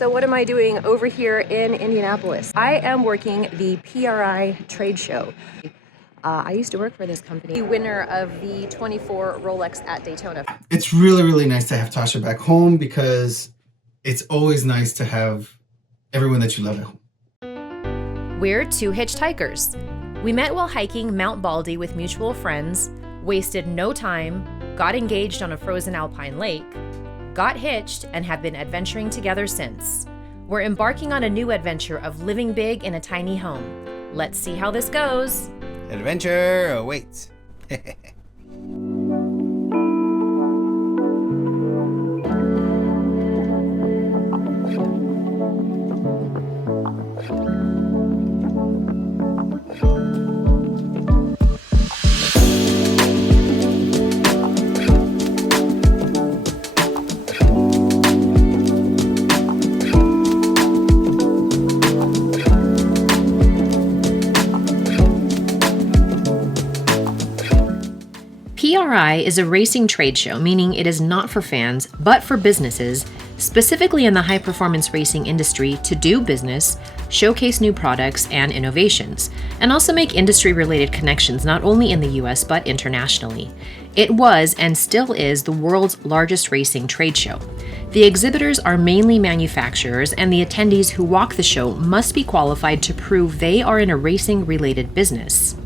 So what am I doing over here in Indianapolis? I am working the PRI Trade Show. I used to work for this company. The winner of the 24 Rolex at Daytona. It's really, really nice to have Tasha back home because it's always nice to have everyone that you love at home. We're two hitchhikers. We met while hiking Mount Baldy with mutual friends, wasted no time, got engaged on a frozen alpine lake, got hitched, and have been adventuring together since. We're embarking on a new adventure of living big in a tiny home. Let's see how this goes. Adventure awaits. PRI is a racing trade show, meaning it is not for fans, but for businesses, specifically in the high-performance racing industry, to do business, showcase new products and innovations, and also make industry-related connections not only in the US but internationally. It was and still is the world's largest racing trade show. The exhibitors are mainly manufacturers, and the attendees who walk the show must be qualified to prove they are in a racing-related business.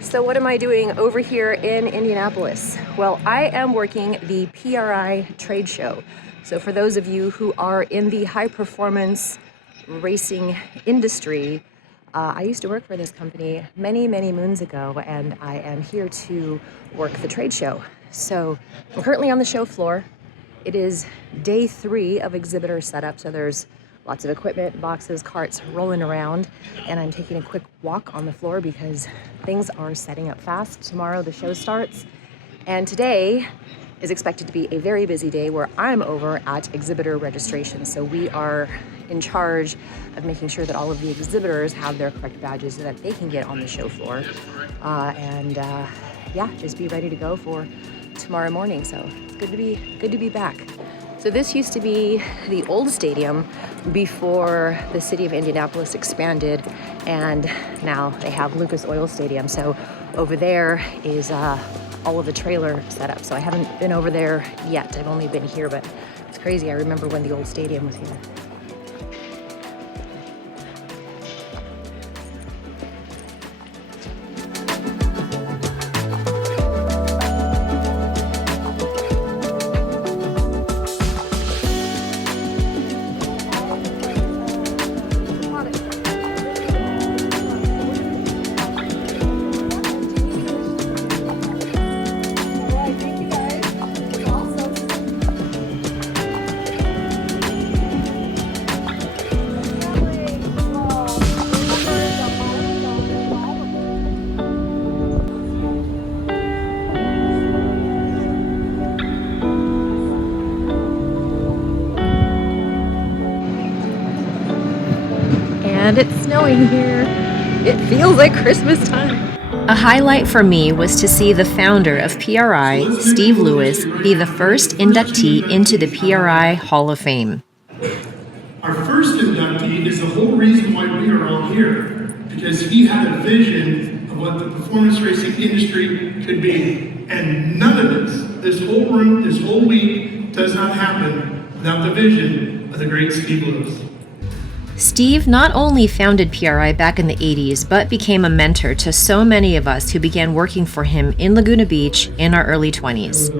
So what am I doing over here in Indianapolis? Well, I am working the PRI Trade Show. So for those of you who are in the high performance racing industry, I used to work for this company many, many moons ago, and I am here to work the trade show. So I'm currently on the show floor. It is day 3 of exhibitor setup, so there's lots of equipment, boxes, carts rolling around, and I'm taking a quick walk on the floor because things are setting up fast. Tomorrow the show starts, and today is expected to be a very busy day where I'm over at exhibitor registration. So we are in charge of making sure that all of the exhibitors have their correct badges so that they can get on the show floor yeah, just be ready to go for tomorrow morning. So it's good to be back. So this used to be the old stadium before the city of Indianapolis expanded, and now they have Lucas Oil Stadium. So over there is all of the trailer setup. So I haven't been over there yet. I've only been here, but it's crazy. I remember when the old stadium was here. And it's snowing here. It feels like Christmas time. A highlight for me was to see the founder of PRI, Steve Lewis, be the first inductee into the PRI Hall of Fame. Our first inductee is the whole reason why we are all here, because he had a vision of what the performance racing industry could be. And none of this whole room, this whole week, does not happen without the vision of the great Steve Lewis. Steve not only founded PRI back in the 80s, but became a mentor to so many of us who began working for him in Laguna Beach in our early 20s.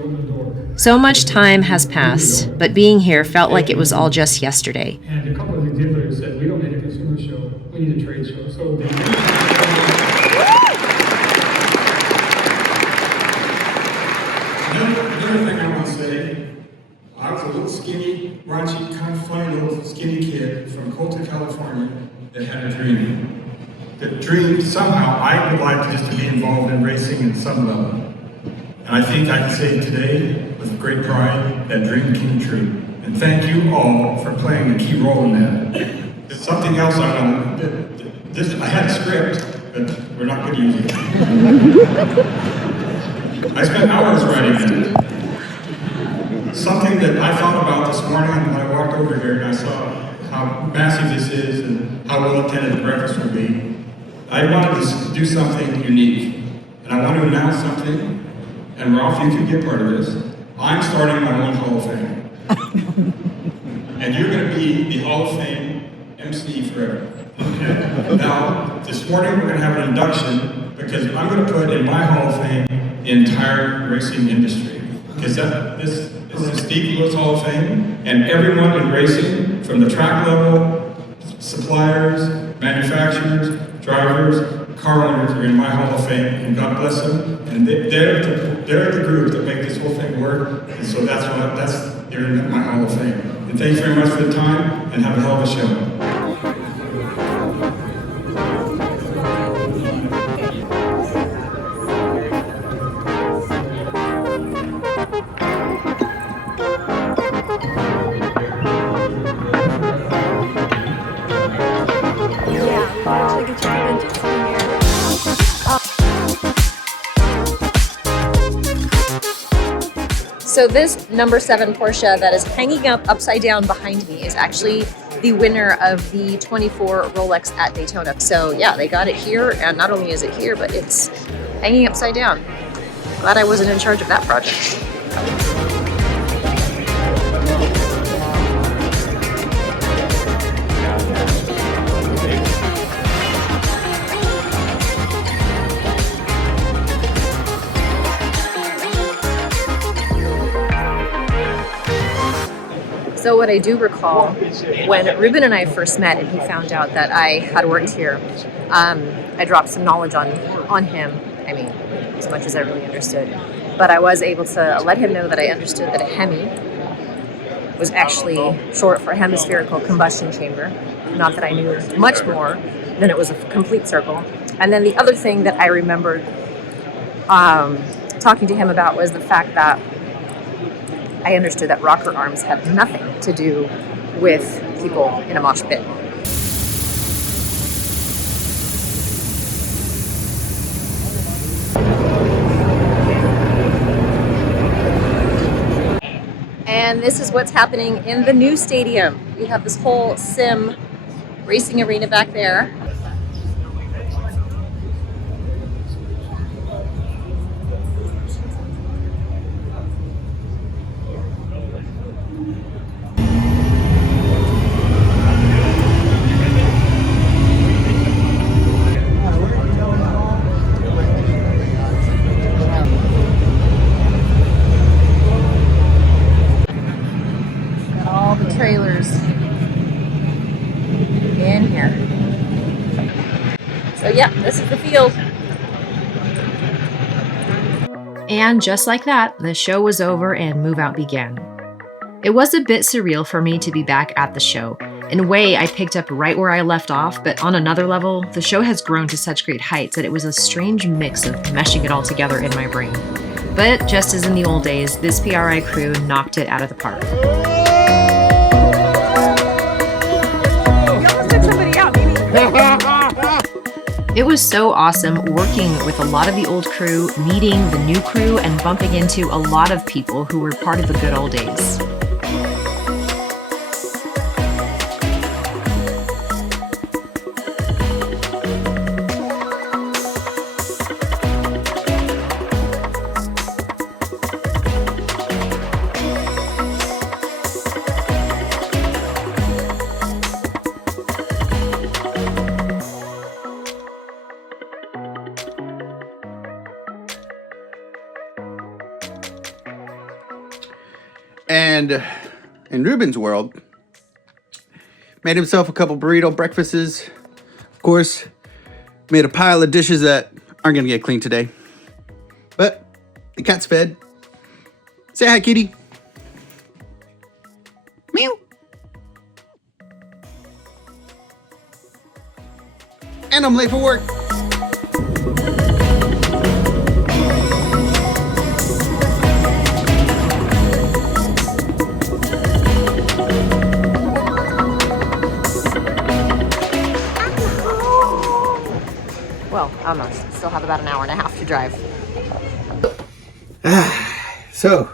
So much time has passed, but being here felt like it was all just yesterday. And a couple of exhibitors said, we don't need a consumer show, we need a trade show. So they Another thing I want to say, I was a little skinny, raunchy, kind of funny little skinny kid from Colton, California that had a dream. That dreamed somehow I would like just to be involved in racing at some level. And I think I can say today, with great pride, that dream came true. And thank you all for playing a key role in that. Something else I had a script, but we're not going to use it. I spent hours writing it. something that I thought about this morning when I walked over here and I saw how massive this is and how well attended the breakfast will be. I wanted to do something unique. And I want to announce something, and Ralph, you can be a part of this. I'm starting my own Hall of Fame. And you're going to be the Hall of Fame MC forever. Okay. Now, this morning we're going to have an induction because I'm going to put in my Hall of Fame the entire racing industry. Because this is the Steve Lewis Hall of Fame, and everyone in racing, from the track level, suppliers, manufacturers, drivers, car owners are in my Hall of Fame, and God bless them. And they're the group that make this whole thing work, and so they're in my Hall of Fame. And thank you very much for the time, and have a hell of a show. So this number 7 Porsche that is hanging up upside down behind me is actually the winner of the 24 Rolex at Daytona. So yeah, they got it here, and not only is it here, but it's hanging upside down. Glad I wasn't in charge of that project. So what I do recall, when Ruben and I first met and he found out that I had worked here, I dropped some knowledge on him. I mean, as much as I really understood. But I was able to let him know that I understood that a Hemi was actually short for hemispherical combustion chamber. Not that I knew much more than it was a complete circle. And then the other thing that I remembered talking to him about was the fact that I understood that rocker arms have nothing to do with people in a mosh pit. And this is what's happening in the new stadium. We have this whole sim racing arena back there. Trailers in here. So yeah, this is the field. And just like that, the show was over and move out began. It was a bit surreal for me to be back at the show. In a way, I picked up right where I left off, but on another level, the show has grown to such great heights that it was a strange mix of meshing it all together in my brain. But just as in the old days, this PRI crew knocked it out of the park. It was so awesome working with a lot of the old crew, meeting the new crew, and bumping into a lot of people who were part of the good old days. And in Ruben's world, made himself a couple burrito breakfasts. Of course, made a pile of dishes that aren't going to get cleaned today. But the cat's fed. Say hi, kitty. Meow. And I'm late for work. Well, almost. Still have about an hour and a half to drive. So,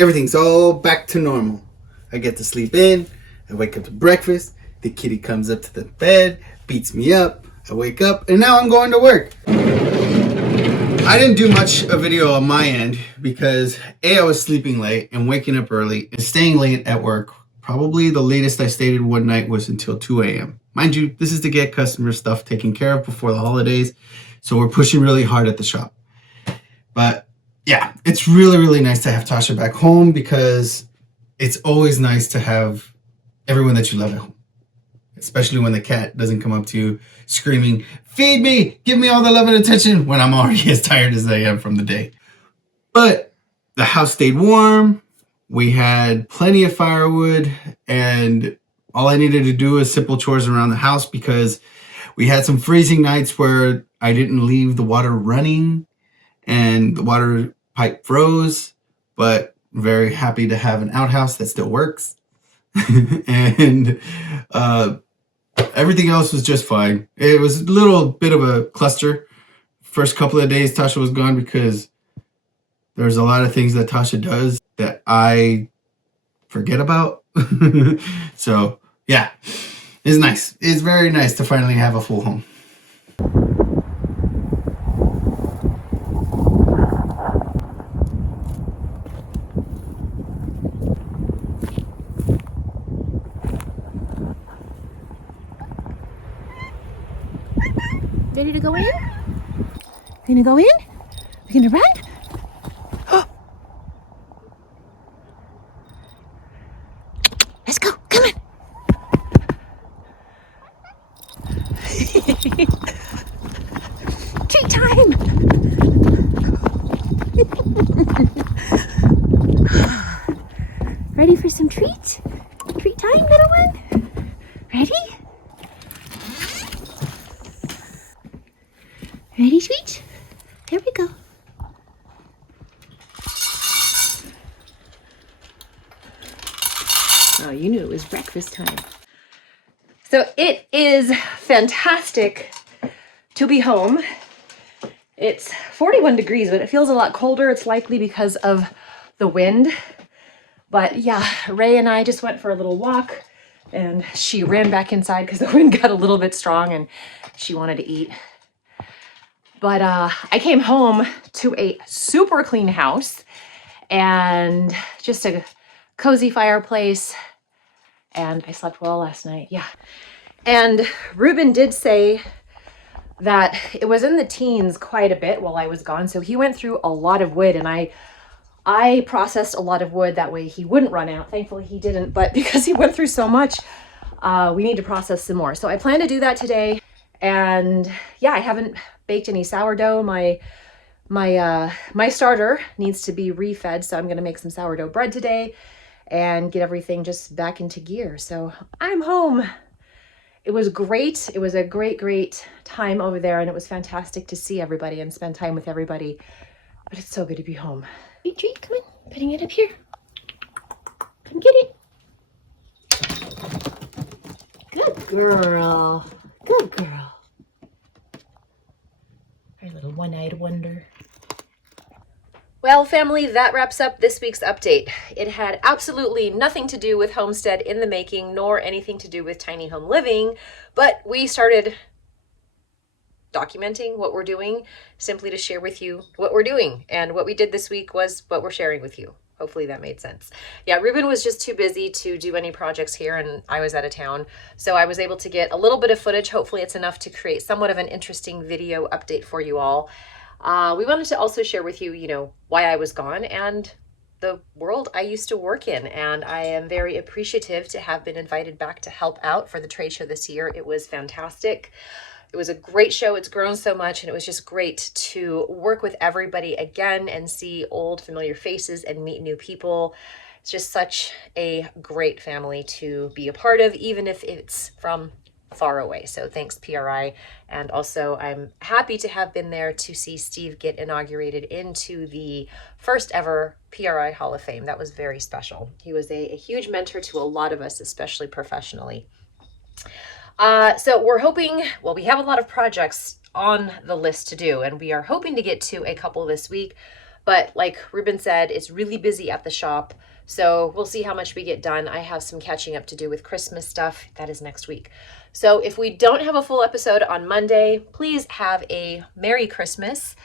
everything's all back to normal. I get to sleep in, I wake up to breakfast, the kitty comes up to the bed, beats me up, I wake up, and now I'm going to work. I didn't do much of video on my end because I was sleeping late and waking up early and staying late at work. Probably the latest I stayed in one night was until 2 a.m. Mind you, this is to get customer stuff taken care of before the holidays, so we're pushing really hard at the shop. But yeah, it's really, really nice to have Tasha back home because it's always nice to have everyone that you love at home. Especially when the cat doesn't come up to you screaming, "Feed me, give me all the love and attention," when I'm already as tired as I am from the day. But the house stayed warm. We had plenty of firewood, and all I needed to do was simple chores around the house because we had some freezing nights where I didn't leave the water running and the water pipe froze, but very happy to have an outhouse that still works. And everything else was just fine. It was a little bit of a cluster. First couple of days Tasha was gone because there's a lot of things that Tasha does that I forget about. So yeah, it's nice. It's very nice to finally have a full home. Ready to go in? We're gonna go in? We're gonna run? Let's go, come on. Treat time. Ready for some treats? Treat time, little one? Ready? Ready, sweet? There we go. Oh, you knew it was breakfast time. So it is fantastic to be home. It's 41 degrees, but it feels a lot colder. It's likely because of the wind. But yeah, Ray and I just went for a little walk and she ran back inside because the wind got a little bit strong and she wanted to eat. But I came home to a super clean house and just a cozy fireplace, and I slept well last night, yeah. And Ruben did say that it was in the teens quite a bit while I was gone, so he went through a lot of wood, and I processed a lot of wood that way he wouldn't run out. Thankfully he didn't, but because he went through so much, we need to process some more. So I plan to do that today. And yeah, I haven't baked any sourdough. My starter needs to be refed, so I'm gonna make some sourdough bread today and get everything just back into gear. So I'm home. It was great. It was a great time over there, and it was fantastic to see everybody and spend time with everybody. But it's so good to be home. Hey, treat, come in. Putting it up here. Come get it. Good girl. Good girl. Our little one-eyed wonder. Well, family, that wraps up this week's update. It had absolutely nothing to do with Homestead in the Making, nor anything to do with tiny home living, but we started documenting what we're doing simply to share with you what we're doing. And what we did this week was what we're sharing with you. Hopefully that made sense. Yeah, Ruben was just too busy to do any projects here, and I was out of town. So I was able to get a little bit of footage. Hopefully it's enough to create somewhat of an interesting video update for you all. We wanted to also share with you, why I was gone and the world I used to work in. And I am very appreciative to have been invited back to help out for the trade show this year. It was fantastic. It was a great show. It's grown so much, and it was just great to work with everybody again and see old familiar faces and meet new people. It's just such a great family to be a part of, even if it's from far away. So thanks, PRI. And also I'm happy to have been there to see Steve get inaugurated into the first ever PRI Hall of Fame. That was very special. He was a huge mentor to a lot of us, especially professionally. So we're hoping, we have a lot of projects on the list to do, and we are hoping to get to a couple this week. But like Ruben said, it's really busy at the shop. So we'll see how much we get done. I have some catching up to do with Christmas stuff. That is next week. So if we don't have a full episode on Monday, please have a Merry Christmas,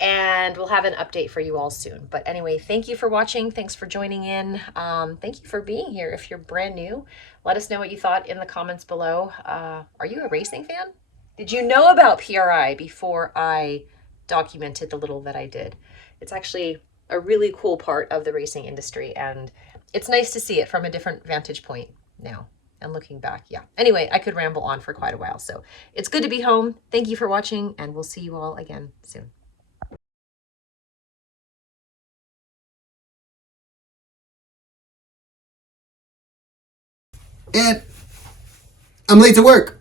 and we'll have an update for you all soon. But anyway, thank you for watching. Thanks for joining in. Thank you for being here. If you're brand new, let us know what you thought in the comments below. Are you a racing fan? Did you know about PRI before I documented the little that I did? It's actually a really cool part of the racing industry, and it's nice to see it from a different vantage point now. And looking back, yeah. Anyway, I could ramble on for quite a while. So it's good to be home. Thank you for watching, and we'll see you all again soon. And I'm late to work.